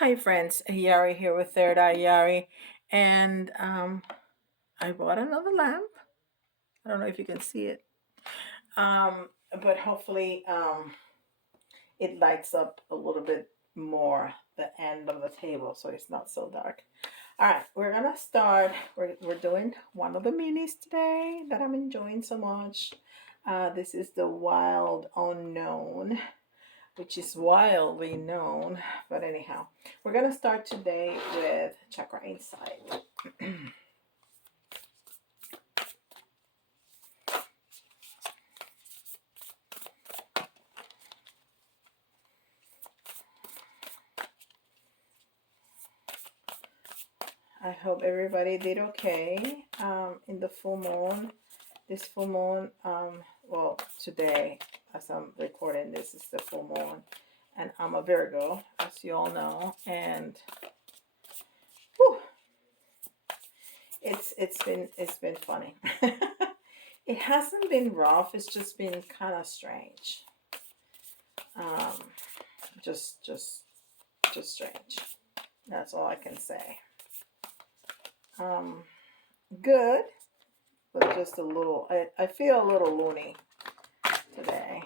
Hi friends, Yari here with Third Eye Yari, and I bought another lamp. I don't know if you can see it, but hopefully it lights up a little bit more the end of the table so it's not so dark. All right, we're gonna start. We're doing one of the minis today that I'm enjoying so much. This is the Wild Unknown, which is wildly known. But anyhow, we're gonna start today with Chakra Insight. I hope everybody did okay in the full moon. This full moon, well, today, as I'm recording this, is the full moon, and I'm a Virgo, as you all know, and whew, it's been funny. It hasn't been rough. It's just been kind of strange. Um, just strange. That's all I can say. Um, good, but just a little. I feel a little loony today.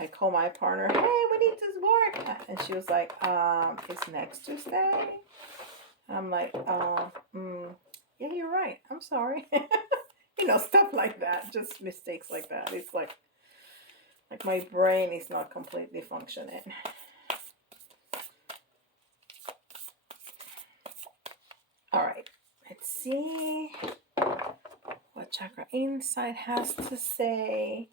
I call my partner, hey, we need to work. And she was like, it's next Tuesday. And I'm like, yeah, you're right. I'm sorry. Stuff like that. Just mistakes like that. It's like my brain is not completely functioning. All right. Let's see what Chakra Insight has to say.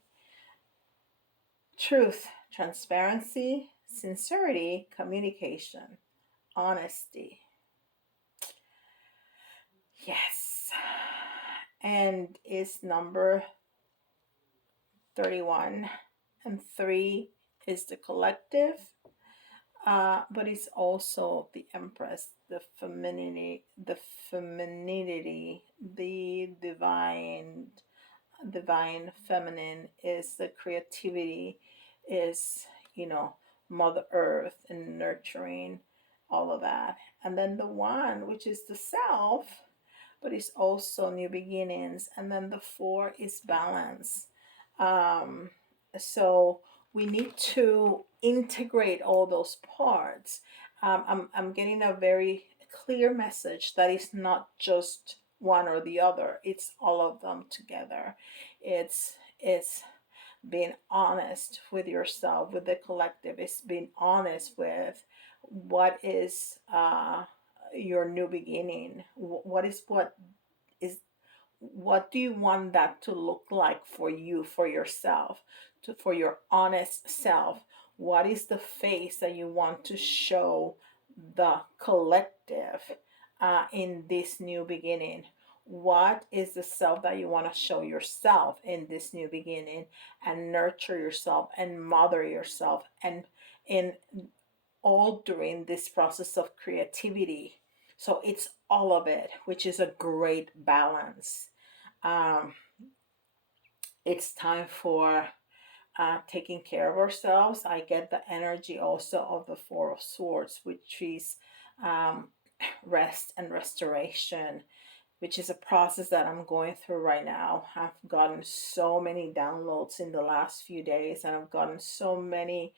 Truth, transparency, sincerity, communication, honesty. Yes. And it's number 31. And 3 is the collective. But it's also the Empress, the femininity, the divine feminine is the creativity, is, Mother Earth and nurturing, all of that. And then the 1, which is the self, but it's also new beginnings. And then the 4 is balance. Um, so we need to integrate all those parts. I'm getting a very clear message that it's not just one or the other, it's all of them together. It's being honest with yourself, with the collective. It's being honest with what is your new beginning. What do you want that to look like for you, for yourself, for your honest self? What is the face that you want to show the collective in this new beginning? What is the self that you want to show yourself in this new beginning, and nurture yourself and mother yourself, and in all during this process of creativity? So it's all of it, which is a great balance. um, it's time for taking care of ourselves. I get the energy also of the 4 of Swords, which is um, rest and restoration, which is a process that I'm going through right now. I've gotten so many downloads in the last few days, and I've gotten so many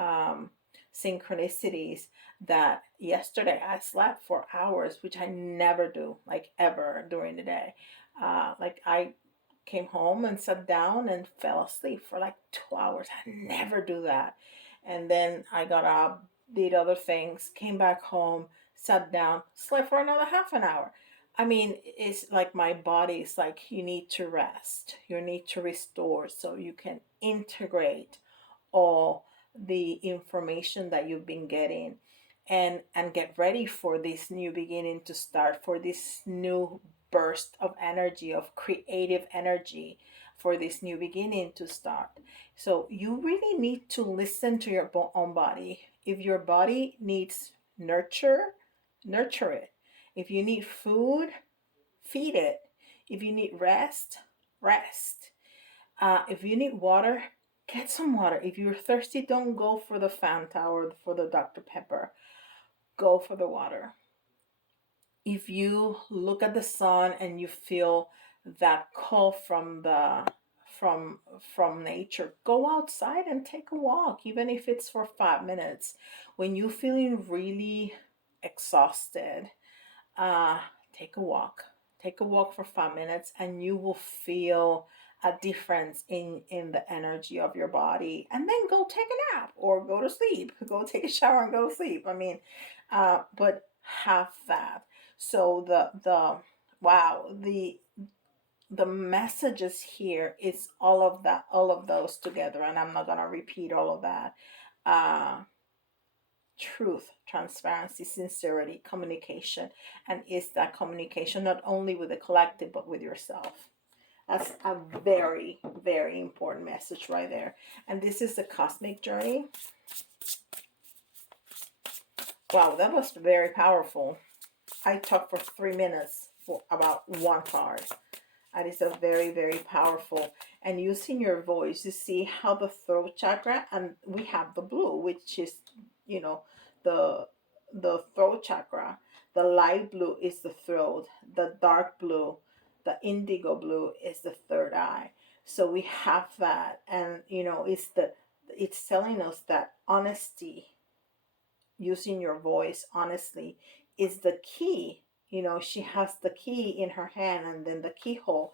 um, synchronicities that yesterday I slept for hours, which I never do, like ever during the day. Like I came home and sat down and fell asleep for like 2 hours. I never do that. And then I got up, did other things, came back home, sat down, slept for another half an hour. I mean, it's like my body is like, you need to rest, you need to restore so you can integrate all the information that you've been getting, and get ready for this new beginning to start, for this new burst of energy, of creative energy, for this new beginning to start. So you really need to listen to your own body. If your body needs nurture it. If you need food, feed it. If you need rest, rest. If you need water, Get some water. If you're thirsty, don't go for the Fanta or for the Dr. Pepper. Go for the water. If you look at the sun and you feel that call from the from from nature, go outside and take a walk, even if it's for 5 minutes. When you're feeling really exhausted, uh, take a walk. Take a walk for 5 minutes, and you will feel a difference in the energy of your body. And then go take a nap or go to sleep. Go take a shower and go to sleep. I mean, but have that. So the wow, the messages here is all of that, all of those together, and I'm not gonna repeat all of that. Uh, Truth, transparency, sincerity, communication. And is that communication not only with the collective but with yourself? That's a very, very important message right there. And this is the cosmic journey. Wow, that was very powerful. I talked for 3 minutes for about one card. And it's a very, very powerful. And using your voice, you see how the throat chakra, and we have the blue, which is, you know, the the throat chakra. The light blue is the throat. The dark blue, the indigo blue, is the third eye. So we have that, and it's telling us that honesty, using your voice honestly, is the key. She has the key in her hand, and then the keyhole,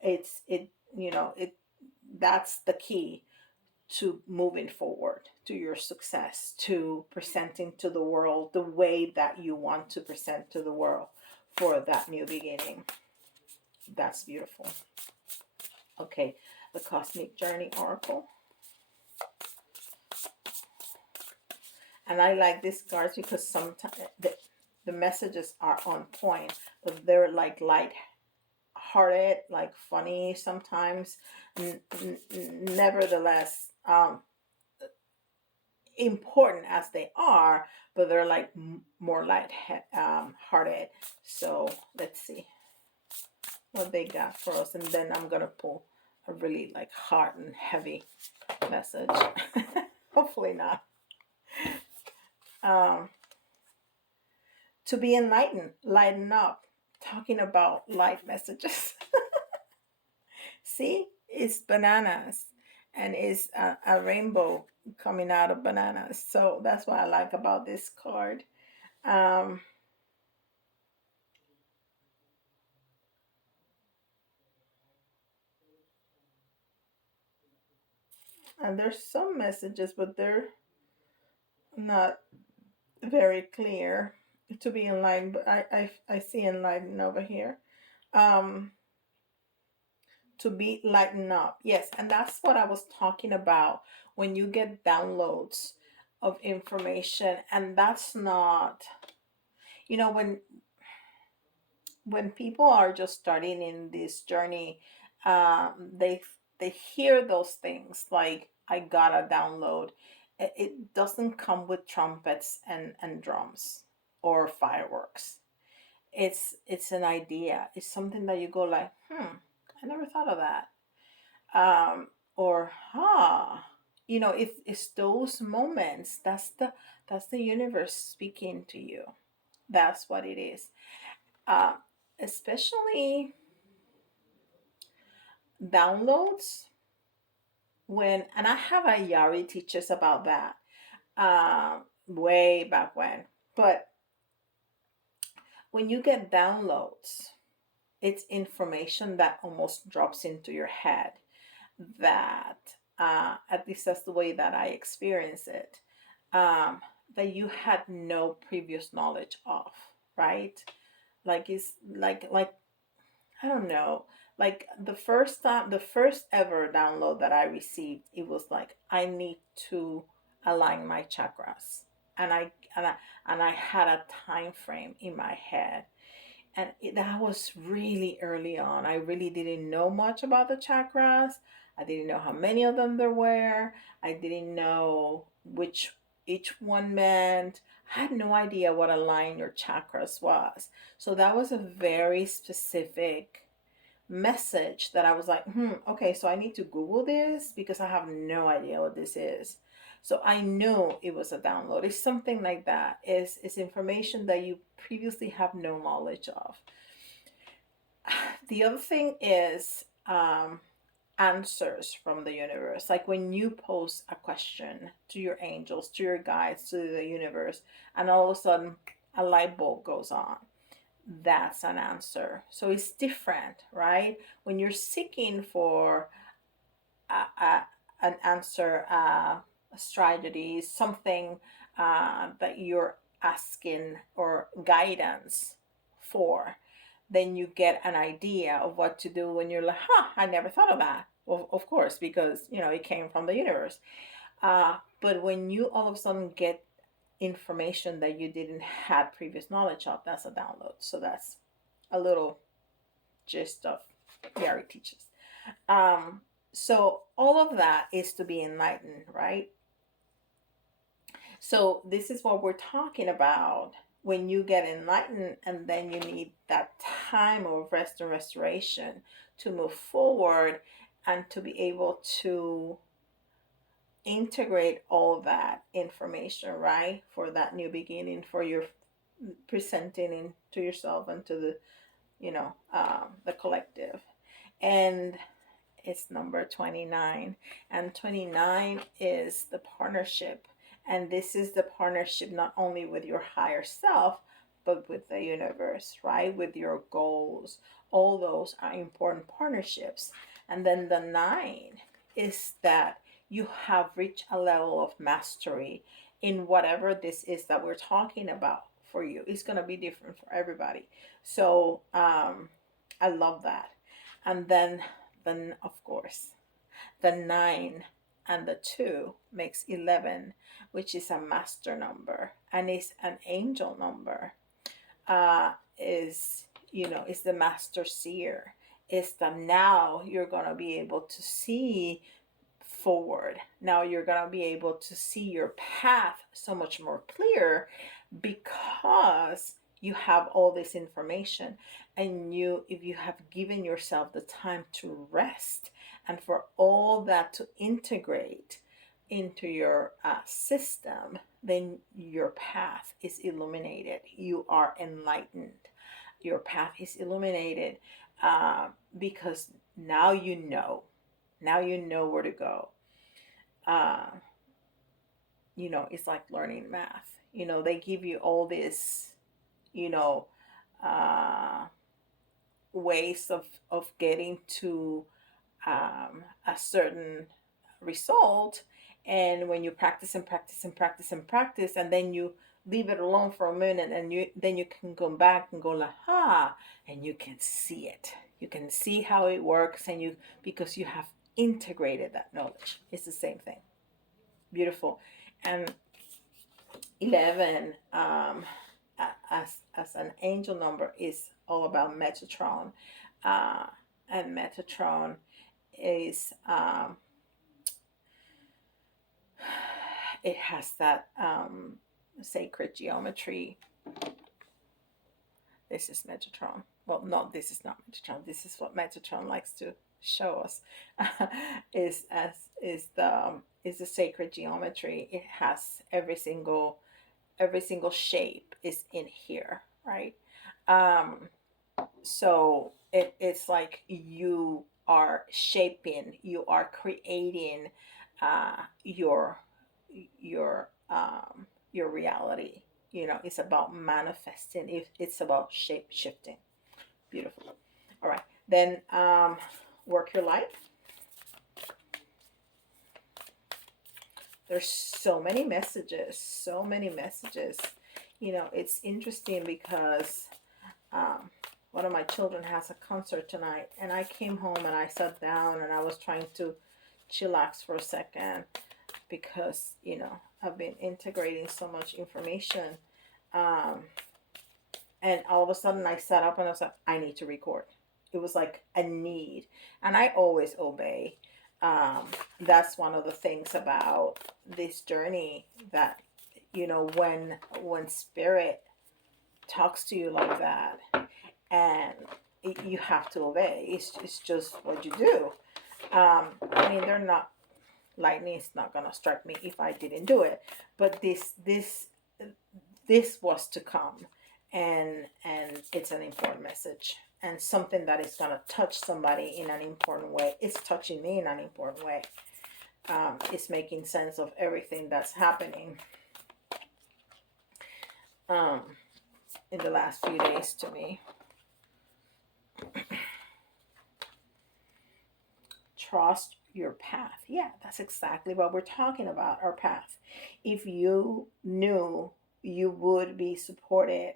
it's it you know it that's the key to moving forward, to your success, to presenting to the world the way that you want to present to the world for that new beginning. That's beautiful. Okay, the Cosmic Journey Oracle. And I like these cards because sometimes the messages are on point, but they're like light hearted, like funny sometimes. Nevertheless, important as they are, but they're like more light hearted. So let's see what they got for us, and then I'm gonna pull a really like hard and heavy message. Hopefully not. um to be enlightened, lighten up, talking about light messages. See, it's bananas, and it's a rainbow coming out of bananas. So that's what I like about this card. Um, and there's some messages, but they're not very clear. To be enlightened, but I see enlightened over here. Um, to be lighten up, yes, and that's what I was talking about. When you get downloads of information, and that's not, you know, when people are just starting in this journey, they hear those things like I got a download. It doesn't come with trumpets and drums or fireworks. It's an idea. It's something that you go like, I never thought of that. Or it's those moments. That's the universe speaking to you. That's what it is. uh, Especially downloads, and I have a Yari teaches about that way back when. But when you get downloads, it's information that almost drops into your head, that at least that's the way that I experience it, um, that you had no previous knowledge of, right? Like it's like I don't know. Like the first ever download that I received, it was like I need to align my chakras, and I had a time frame in my head, and that was really early on. I really didn't know much about the chakras. I didn't know how many of them there were. I didn't know which each one meant. I had no idea what align your chakras was. So that was a very specific message that I was like, okay, so I need to Google this because I have no idea what this is. So I knew it was a download. It's something like that. It's information that you previously have no knowledge of. The other thing is answers from the universe. Like when you pose a question to your angels, to your guides, to the universe, and all of a sudden a light bulb goes on, that's an answer. So it's different, right? When you're seeking for a, an answer, a strategy, something that you're asking or guidance for, then you get an idea of what to do when you're like, I never thought of that. Well, of course, because it came from the universe. But when you all of a sudden get information that you didn't have previous knowledge of, that's a download. So that's a little gist of Gary teaches. So all of that is to be enlightened, right? So this is what we're talking about when you get enlightened, and then you need that time of rest and restoration to move forward and to be able to integrate all that information, right? For that new beginning, for your presenting to yourself and to the collective. And it's number 29, and 29 is the partnership. And this is the partnership not only with your higher self, but with the universe, right? With your goals. All those are important partnerships. And then the 9 is that you have reached a level of mastery in whatever this is that we're talking about. For you, it's going to be different for everybody. So I love that. And then of course, the 9 and the 2 makes 11, which is a master number and is an angel number. Is the master seer. Is the now you're going to be able to see forward. Now you're going to be able to see your path so much more clear because you have all this information, and if you have given yourself the time to rest and for all that to integrate into your system, then your path is illuminated. You are enlightened. Your path is illuminated because now you know where to go. It's like learning math. They give you all this uh, ways of getting to a certain result. And when you practice and practice and practice and practice, and then you leave it alone for a minute, and then you can go back and go like, and you can see it. You can see how it works, and because you have integrated that knowledge. It's the same thing. Beautiful. And 11, as an angel number, is all about Metatron. And Metatron is it has that sacred geometry. This is Metatron. Well, no, this is not Metatron. This is what Metatron likes to show us. is the sacred geometry. It has every single shape is in here, right? So it's like you are shaping, you are creating your reality. It's about manifesting. It's about shape shifting. Beautiful. All right, then work your life. There's so many messages. It's interesting because one of my children has a concert tonight, and I came home and I sat down and I was trying to chillax for a second because I've been integrating so much information, and all of a sudden I sat up and I was like, I need to record. It was like a need, and I always obey. That's one of the things about this journey, that when spirit talks to you like that, and you have to obey. It's just what you do. I mean, they're not lightning is not gonna strike me if I didn't do it. But this was to come, and it's an important message and something that is gonna touch somebody in an important way. It's touching me in an important way. It's making sense of everything that's happening um, in the last few days to me. Trust your path. Yeah, that's exactly what we're talking about, our path. If you knew you would be supported,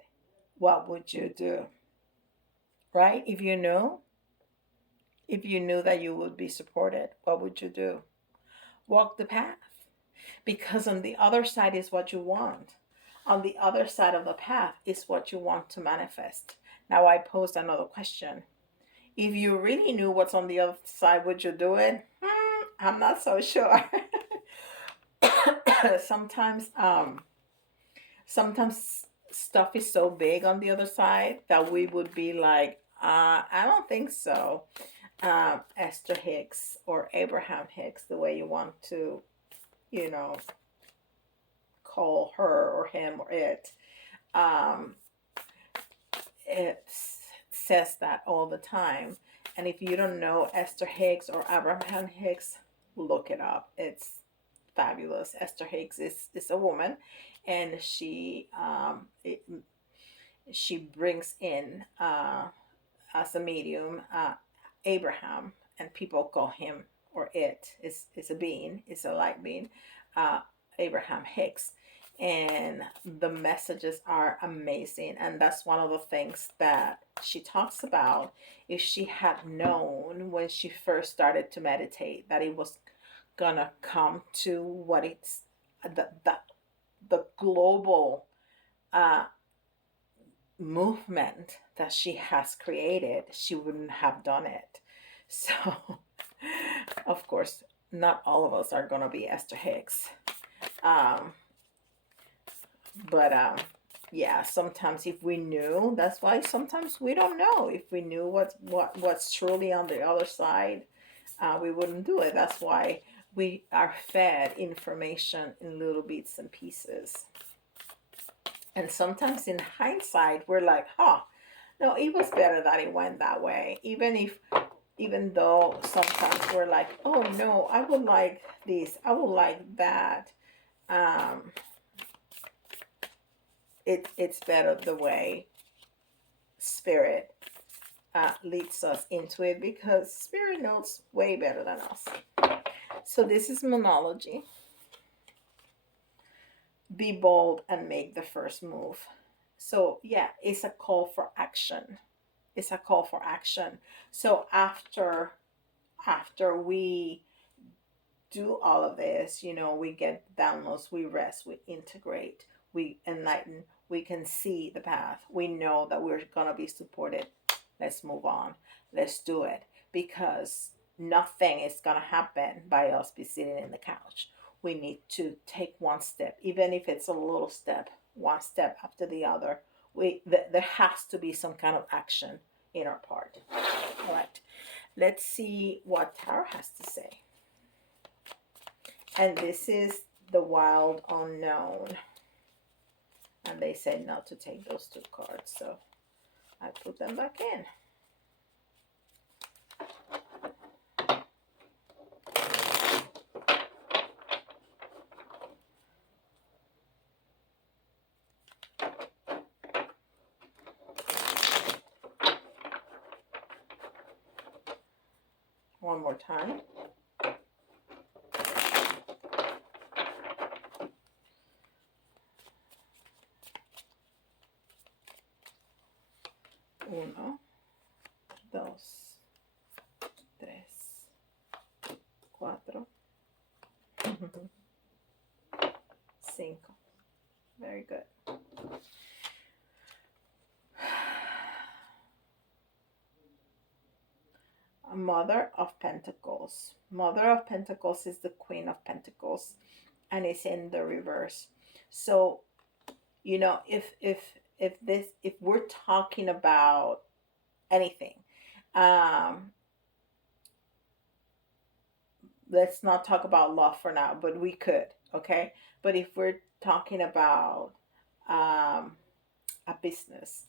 what would you do? Right? If you knew that you would be supported, what would you do? Walk the path. Because on the other side is what you want. On the other side of the path is what you want to manifest. Now I posed another question. If you really knew what's on the other side, would you do it? I'm not so sure. sometimes sometimes stuff is so big on the other side that we would be like, I don't think so. Esther Hicks or Abraham Hicks, the way you want to, you know, call her or him or it. Um, it says that all the time. And if you don't know Esther Hicks or Abraham Hicks, look it up. It's fabulous. Esther Hicks is a woman, and she brings in as a medium Abraham, and people call him or it is a being, it's a light being, uh, Abraham Hicks. And the messages are amazing, and that's one of the things that she talks about. If she had known when she first started to meditate that it was gonna come to what it's the global uh, movement that she has created, she wouldn't have done it. So, of course, not all of us are going to be Esther Hicks. Um, but yeah, sometimes if we knew, that's why sometimes we don't know. If we knew what's truly on the other side, we wouldn't do it. That's why we are fed information in little bits and pieces. And sometimes in hindsight, we're like, huh, no, it was better that it went that way. Even though sometimes we're like, oh no, I would like this, I would like that. Um, it's better the way spirit leads us into it, because spirit knows way better than us. So this is Moonology. Be bold and make the first move. So yeah, it's a call for action. It's a call for action. So after we do all of this, we get downloads, we rest, we integrate, we enlighten, we can see the path. We know that we're going to be supported. Let's move on. Let's do it, because nothing is going to happen by us be sitting in the couch. We need to take one step, even if it's a little step, one step after the other. There has to be some kind of action in our part. All right. Let's see what Tarot has to say. And this is the wild unknown. And they said not to take those two cards, so I put them back in. One more time. Uno, dos, tres, cuatro, cinco. Very good. Mother of Pentacles. Mother of Pentacles is the Queen of Pentacles, and it's in the reverse. So, if we're talking about anything. Um, let's not talk about love for now, but we could, okay? But if we're talking about um, a business,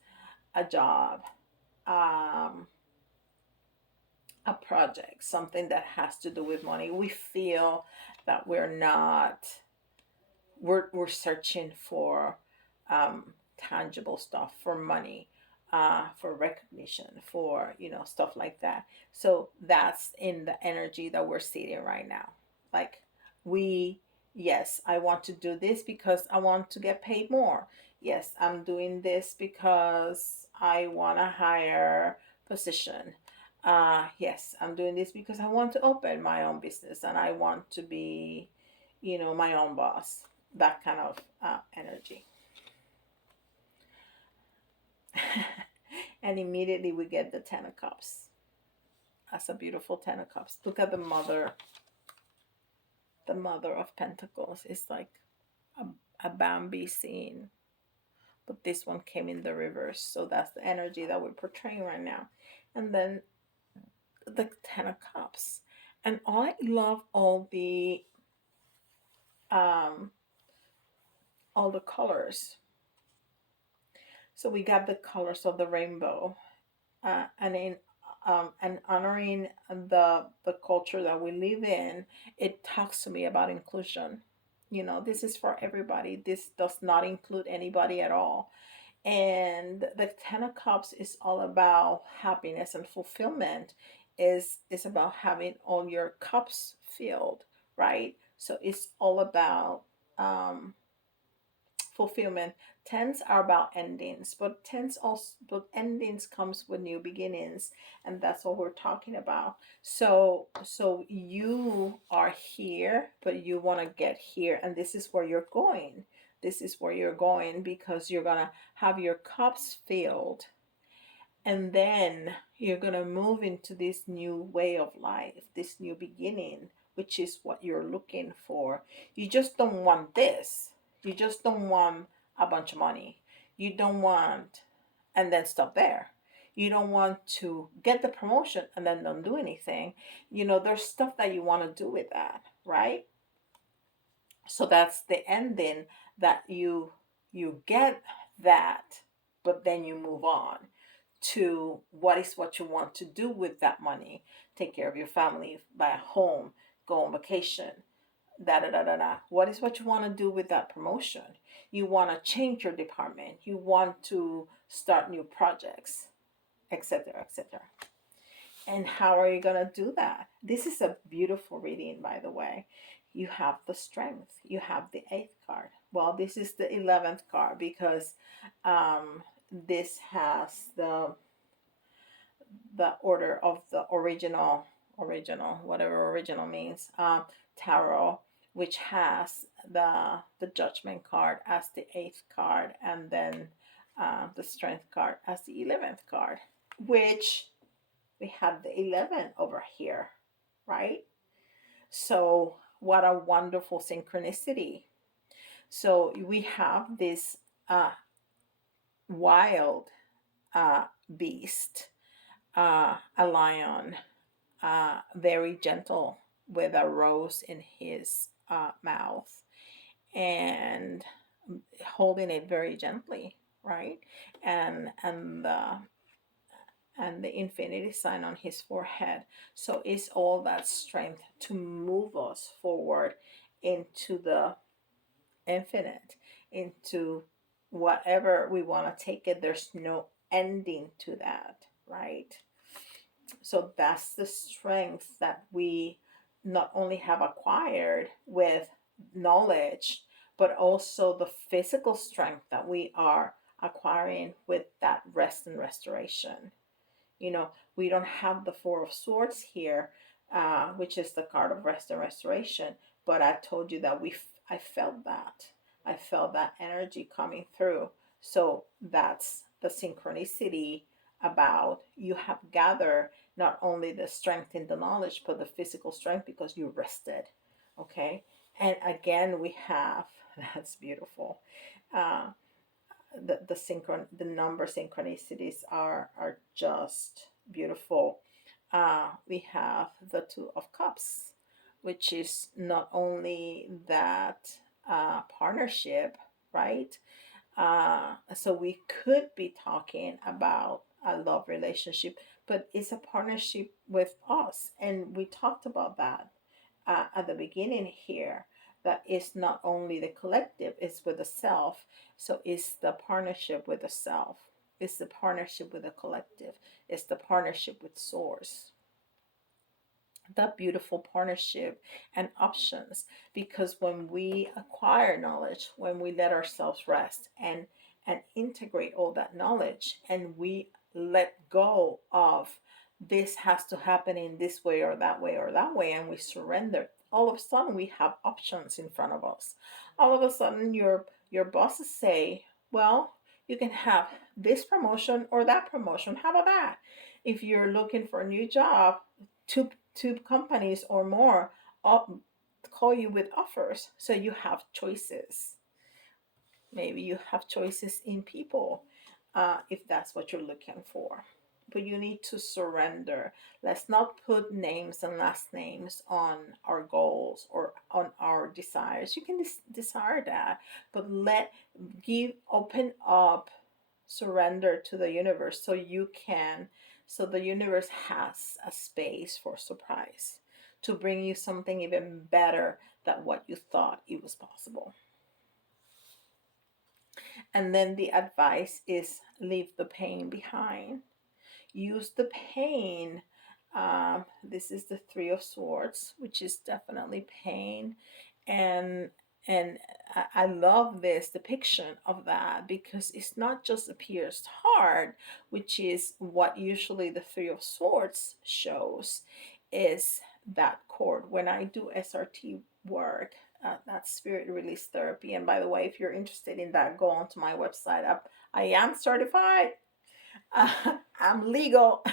a job, um, a project, something that has to do with money, we feel that we're searching for tangible stuff, for money, for recognition, for stuff like that. So that's in the energy that we're sitting right now. Like we, yes, I want to do this because I want to get paid more. Yes, I'm doing this because I want a higher position. Yes, I'm doing this because I want to open my own business and I want to be, my own boss, that kind of energy. And immediately we get the Ten of Cups. That's a beautiful Ten of Cups. Look at the Mother of Pentacles. It's like a, a Bambi scene, but this one came in the reverse. So that's the energy that we're portraying right now. And then the Ten of Cups. And I love um, all the colors. So we got the colors of the rainbow, and honoring the culture that we live in, it talks to me about inclusion. This is for everybody. This does not include anybody at all. And the Ten of Cups is all about happiness and fulfillment. Is about having all your cups filled, right? So it's all about um, fulfillment. Tens are about endings, but endings comes with new beginnings, and that's what we're talking about. So you are here, but you want to get here, and this is where you're going. This is where you're going because you're gonna have your cups filled, and then you're going to move into this new way of life, this new beginning, which is what you're looking for. You just don't want this. You just don't want a bunch of money. You don't want, and then stop there. You don't want to get the promotion and then don't do anything. There's stuff that you want to do with that, right? So that's the ending, that you get that, but then you move on to what you want to do with that money. Take care of your family, buy a home, go on vacation, da da da da da. What you want to do with that promotion? You want to change your department, you want to start new projects, etc., etc. And how are you going to do that? This is a beautiful reading, by the way. You have the Strength, you have the eighth card. Well, this is the 11th card because this has the order of the original, whatever original means, tarot, which has the Judgment card as the eighth card, and then the Strength card as the 11th card, which we have the 11 over here, right? So what a wonderful synchronicity. So we have this wild beast, a lion, very gentle, with a rose in his mouth, and holding it very gently, right? And the infinity sign on his forehead. So it's all that strength to move us forward into the infinite, into whatever we want to take it. There's no ending to that, right? So that's the strength that we not only have acquired with knowledge, but also the physical strength that we are acquiring with that rest and restoration. We don't have the Four of Swords here, which is the card of rest and restoration. But I told you that I felt that. I felt that energy coming through. So that's the synchronicity about you have gathered not only the strength in the knowledge, but the physical strength because you rested. Okay. And again, we have, that's beautiful. Uh, the number synchronicities are just beautiful. We have the Two of Cups, which is not only that partnership, right? So we could be talking about a love relationship, but it's a partnership with us. And we talked about that at the beginning here, that it's not only the collective, it's with the self. So it's the partnership with the self, it's the partnership with the collective, it's the partnership with source, that beautiful partnership and options. Because when we acquire knowledge, when we let ourselves rest and integrate all that knowledge, and we let go of this has to happen in this way or that way or that way, and we surrender, all of a sudden we have options in front of us. All of a sudden your bosses say, well, you can have this promotion or that promotion. How about that? If you're looking for a new job, two companies or more call you with offers, so you have choices. Maybe you have choices in people, if that's what you're looking for. But you need to surrender. Let's not put names and last names on our goals or on our desires. You can desire that, but open up, surrender to the universe, so you can, so the universe has a space for surprise, to bring you something even better than what you thought it was possible. And then the advice is leave the pain behind. Use the pain. This is the Three of Swords, which is definitely pain. And and I love this depiction of that, because it's not just a pierced heart, which is what usually the Three of Swords shows, is that cord. When I do SRT work, that's spirit release therapy. And by the way, if you're interested in that, go on to my website. I am certified. Uh, I'm legal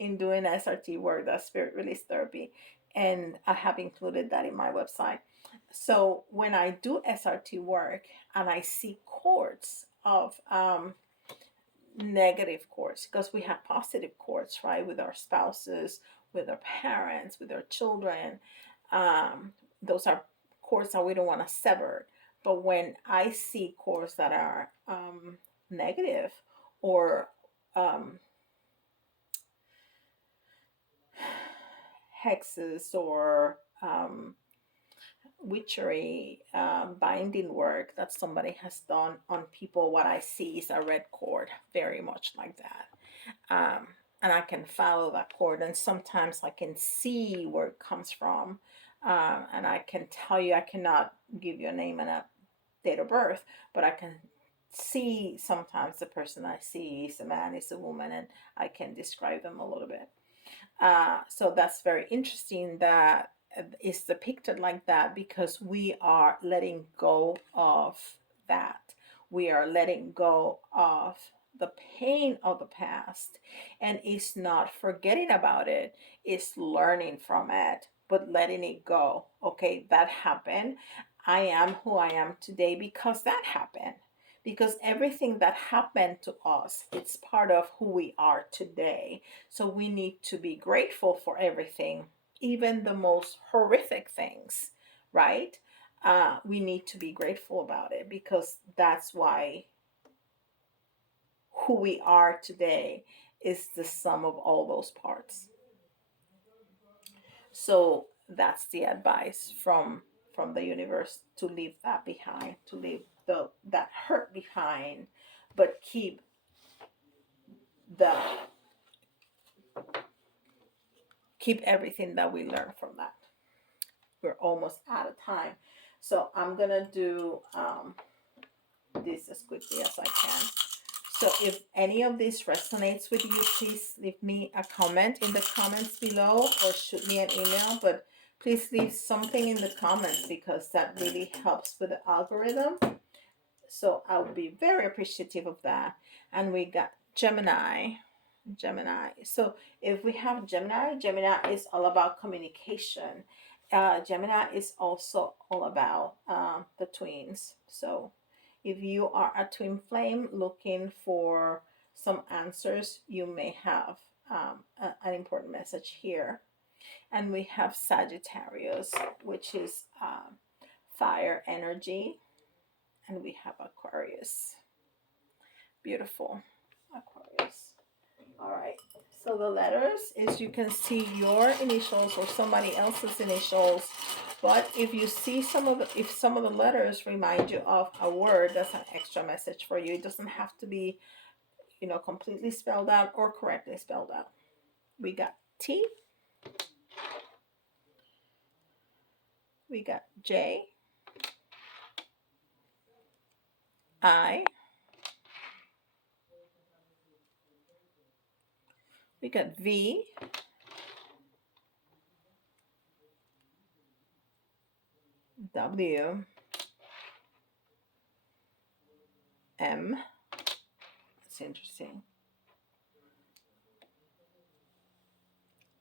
in doing SRT work, that's spirit release therapy. And I have included that in my website. So when I do SRT work and I see cords of negative cords, because we have positive cords, right, with our spouses, with our parents, with our children. Those are cords that we don't want to sever. But when I see cords that are negative, or um, hexes, or witchery, binding work that somebody has done on people, what I see is a red cord, very much like that. And I can follow that cord, and sometimes I can see where it comes from. And I can tell you, I cannot give you a name and a date of birth, but I can see sometimes the person I see is a man, is a woman, and I can describe them a little bit. So that's very interesting that it's depicted like that, because we are letting go of that. We are letting go of the pain of the past, and it's not forgetting about it, it's learning from it, but letting it go. Okay, that happened. I am who I am today because that happened. Because everything that happened to us, it's part of who we are today. So we need to be grateful for everything, even the most horrific things, right? We need to be grateful about it, because that's why who we are today is the sum of all those parts. So that's the advice from the universe, to leave that behind, to leave that hurt behind, but the keep everything that we learn from that. We're almost out of time, so I'm gonna do this as quickly as I can. So if any of this resonates with you, please leave me a comment in the comments below, or shoot me an email. But please leave something in the comments, because that really helps with the algorithm. So I would be very appreciative of that. And we got Gemini. So if we have Gemini is all about communication. Gemini is also all about the twins. So If you are a twin flame looking for some answers, you may have an important message here. And we have Sagittarius, which is fire energy. And we have Aquarius. Beautiful. Aquarius. All right. So the letters is, you can see your initials or somebody else's initials. But if you see if some of the letters remind you of a word, that's an extra message for you. It doesn't have to be, completely spelled out or correctly spelled out. We got T. We got J. I. We got V. W. M. That's interesting.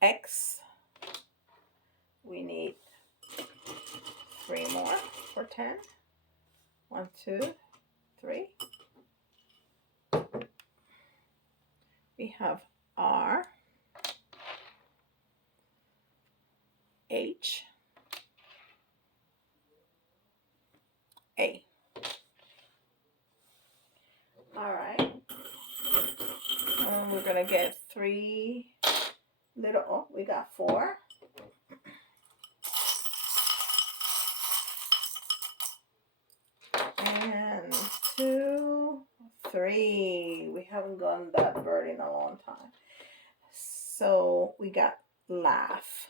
X. We need 3 more for 10. 1, 2, 3. We have R. H. A. All right. And we're going to get 3 little, oh, we got 4. And 2, 3. We haven't gotten that bird in a long time. So we got laugh.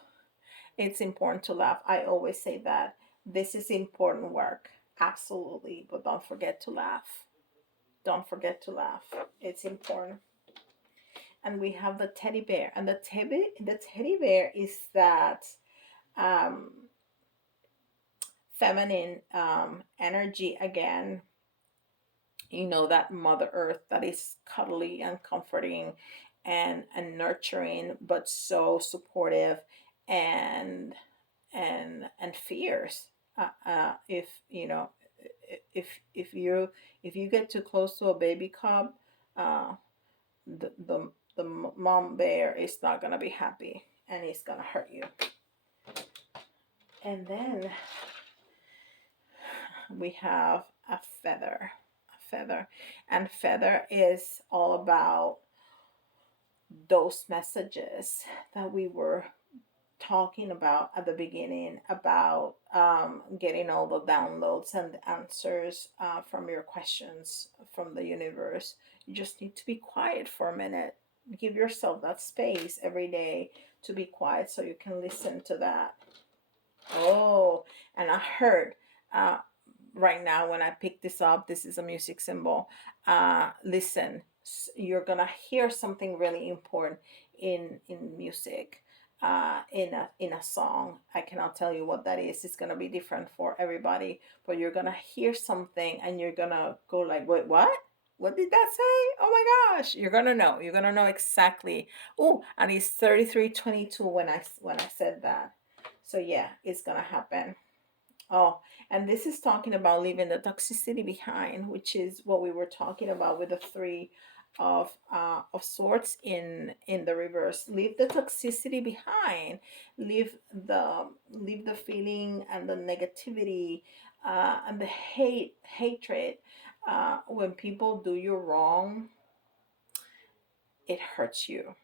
It's important to laugh. I always say that. This is important work. Absolutely. But don't forget to laugh. Don't forget to laugh. It's important. And we have the teddy bear. And the teddy bear is that feminine energy again. That Mother Earth that is cuddly and comforting and nurturing, but so supportive and fierce. If you get too close to a baby cub, the mom bear is not gonna be happy and it's gonna hurt you. And then we have a feather. And feather is all about those messages that we were talking about at the beginning, about getting all the downloads and the answers from your questions from the universe. You just need to be quiet for a minute. Give yourself that space every day to be quiet so you can listen to that. Oh, and I heard right now when I pick this up, this is a music symbol. Listen, you're gonna hear something really important in music, in a song. I cannot tell you what that is. It's gonna be different for everybody, but you're gonna hear something and you're gonna go like, wait, what? What did that say? Oh my gosh! You're gonna know. You're gonna know exactly. Oh, and it's 3322 when I said that. So yeah, it's gonna happen. Oh, and this is talking about leaving the toxicity behind, which is what we were talking about with the 3 of swords in the reverse. Leave the toxicity behind. Leave the feeling and the negativity and the hatred. When people do you wrong, it hurts you,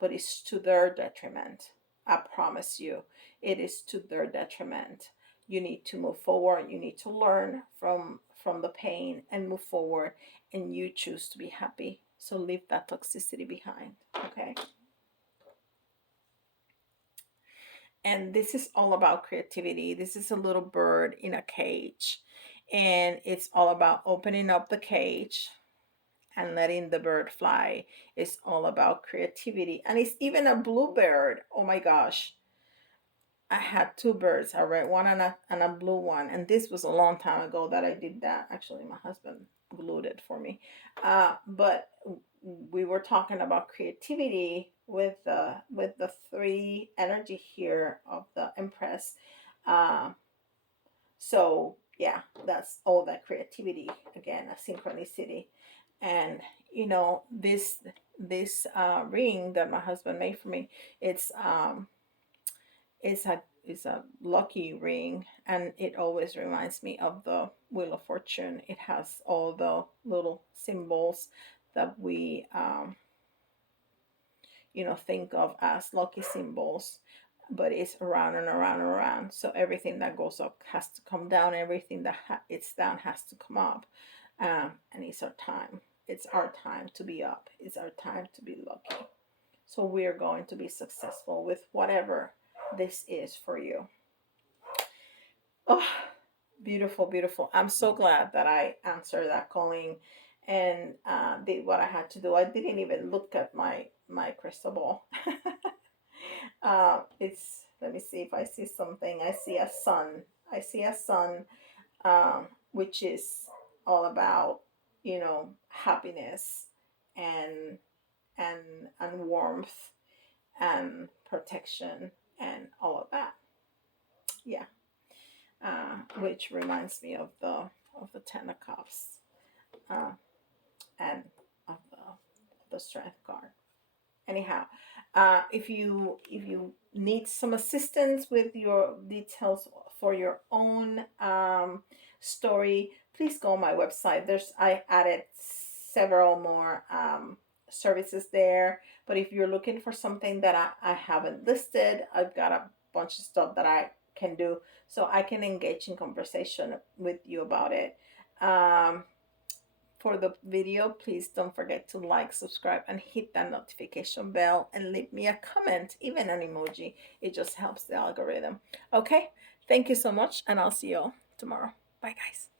but it's to their detriment. I promise you, it is to their detriment. You need to move forward. You need to learn from the pain and move forward, and you choose to be happy. So leave that toxicity behind, okay? And this is all about creativity. This is a little bird in a cage, and it's all about opening up the cage and letting the bird fly. It's all about creativity. And it's even a bluebird. Oh my gosh. I had 2 birds, a red one and a blue one. And this was a long time ago that I did that. Actually, my husband glued it for me. But we were talking about creativity with the 3 energy here of the Empress. So Yeah, that's all that creativity again, a synchronicity. And you know, this ring that my husband made for me, it's it's a lucky ring, and it always reminds me of the Wheel of Fortune. It has all the little symbols that we think of as lucky symbols, but it's around and around and around. So everything that goes up has to come down, everything that it's down has to come up. And it's our time. It's our time to be up. It's our time to be lucky. So we're going to be successful with whatever this is for you. Oh, beautiful, beautiful. I'm so glad that I answered that calling and did what I had to do. I didn't even look at my crystal ball. It's, let me see if I see something. I see a sun. I see a sun, which is all about, happiness and and and warmth and protection and all of that. Yeah. Which reminds me of the Ten of Cups, uh, and of the Strength card. Anyhow, if you need some assistance with your details for your own story, please go on my website. I added several more services there. But if you're looking for something that I haven't listed, I've got a bunch of stuff that I can do, so I can engage in conversation with you about it. For the video, please don't forget to like, subscribe, and hit that notification bell, and leave me a comment, even an emoji. It just helps the algorithm. Okay, thank you so much, and I'll see you all tomorrow. Bye, guys.